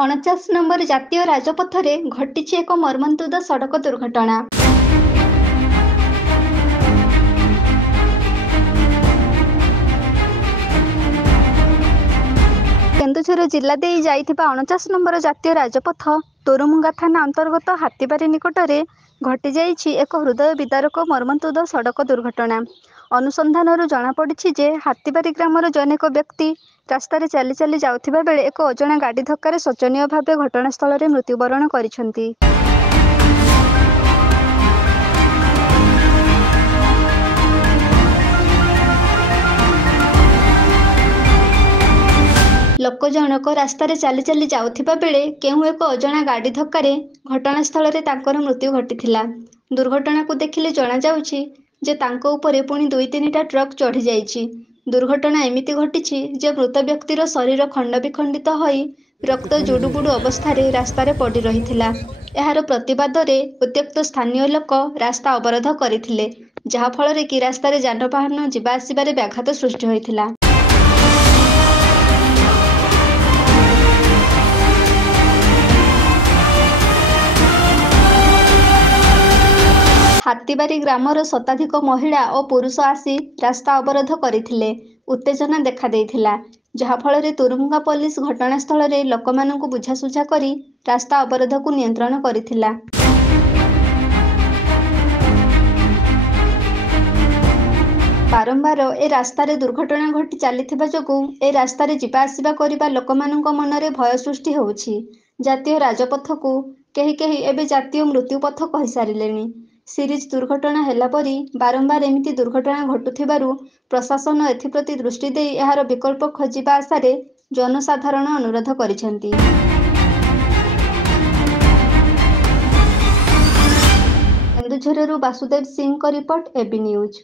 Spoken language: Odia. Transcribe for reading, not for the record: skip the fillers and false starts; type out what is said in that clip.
ଅଣଚାଶ ନମ୍ବର ଜାତୀୟ ରାଜପଥରେ ଘଟିଛି ଏକ ମର୍ମନ୍ତୁଦ ସଡ଼କ ଦୁର୍ଘଟଣା। କେନ୍ଦୁଝର ଜିଲ୍ଲା ଦେଇ ଯାଇଥିବା 49 ନମ୍ବର ଜାତୀୟ ରାଜପଥ ତୋରୁମୁଙ୍ଗା ଥାନା ଅନ୍ତର୍ଗତ ହାତୀବାରି ନିକଟରେ ଘଟିଯାଇଛି ଏକ ହୃଦୟ ବିଦାରକ ମର୍ମନ୍ତୁଦ ସଡ଼କ ଦୁର୍ଘଟଣା। ଅନୁସନ୍ଧାନରୁ ଜଣାପଡ଼ିଛି ଯେ ହାତୀବାରି ଗ୍ରାମର ଜନୈକ ବ୍ୟକ୍ତି ରାସ୍ତାରେ ଚାଲି ଚାଲି ଯାଉଥିବା ବେଳେ ଏକ ଅଜଣା ଗାଡ଼ି ଧକ୍କାରେ ଶୋଚନୀୟ ଭାବେ ଘଟଣାସ୍ଥଳରେ ମୃତ୍ୟୁବରଣ କରିଛନ୍ତି। ଲୋକ ଜଣକ ରାସ୍ତାରେ ଚାଲି ଚାଲି ଯାଉଥିବା ବେଳେ କେଉଁ ଏକ ଅଜଣା ଗାଡ଼ି ଧକ୍କାରେ ଘଟଣାସ୍ଥଳରେ ତାଙ୍କର ମୃତ୍ୟୁ ଘଟିଥିଲା। ଦୁର୍ଘଟଣାକୁ ଦେଖିଲେ ଜଣାଯାଉଛି ଯେ ତାଙ୍କ ଉପରେ ପୁଣି 2-3ଟା ଟ୍ରକ୍ ଚଢ଼ିଯାଇଛି। ଦୁର୍ଘଟଣା ଏମିତି ଘଟିଛି ଯେ ମୃତ ବ୍ୟକ୍ତିର ଶରୀର ଖଣ୍ଡବିଖଣ୍ଡିତ ହୋଇ ରକ୍ତ ଜୁଡୁବୁଡୁ ଅବସ୍ଥାରେ ରାସ୍ତାରେ ପଡ଼ି ରହିଥିଲା। ଏହାର ପ୍ରତିବାଦରେ ଉତ୍ତ୍ୟକ୍ତ ସ୍ଥାନୀୟ ଲୋକ ରାସ୍ତା ଅବରୋଧ କରିଥିଲେ, ଯାହାଫଳରେ କି ରାସ୍ତାରେ ଯାନବାହନ ଯିବା ଆସିବାରେ ବ୍ୟାଘାତ ସୃଷ୍ଟି ହୋଇଥିଲା। ହାତୀବାରି ଗ୍ରାମର ଶତାଧିକ ମହିଳା ଓ ପୁରୁଷ ଆସି ରାସ୍ତା ଅବରୋଧ କରିଥିଲେ। ଉତ୍ତେଜନା ଦେଖାଦେଇଥିଲା, ଯାହାଫଳରେ ତୋରୁମୁଙ୍ଗା ପୋଲିସ ଘଟଣାସ୍ଥଳରେ ଲୋକମାନଙ୍କୁ ବୁଝାସୁଝା କରି ରାସ୍ତା ଅବରୋଧକୁ ନିୟନ୍ତ୍ରଣ କରିଥିଲା। ବାରମ୍ବାର ଏ ରାସ୍ତାରେ ଦୁର୍ଘଟଣା ଘଟି ଚାଲିଥିବା ଯୋଗୁଁ ଏ ରାସ୍ତାରେ ଯିବା ଆସିବା କରିବା ଲୋକମାନଙ୍କ ମନରେ ଭୟ ସୃଷ୍ଟି ହେଉଛି। ଜାତୀୟ ରାଜପଥକୁ କେହି କେହି ଏବେ ଜାତୀୟ ମୃତ୍ୟୁପଥ କହିସାରିଲେଣି। ସିରିଜ୍ ଦୁର୍ଘଟଣା ହେଲା ପରି ବାରମ୍ବାର ଏମିତି ଦୁର୍ଘଟଣା ଘଟୁଥିବାରୁ ପ୍ରଶାସନ ଏଥିପ୍ରତି ଦୃଷ୍ଟି ଦେଇ ଏହାର ବିକଳ୍ପ ଖୋଜିବା ଆଶାରେ ଜନସାଧାରଣ ଅନୁରୋଧ କରିଛନ୍ତି। କେନ୍ଦୁଝରରୁ ବାସୁଦେବ ସିଂଙ୍କ ରିପୋର୍ଟ, এবি ନ୍ୟୁଜ୍।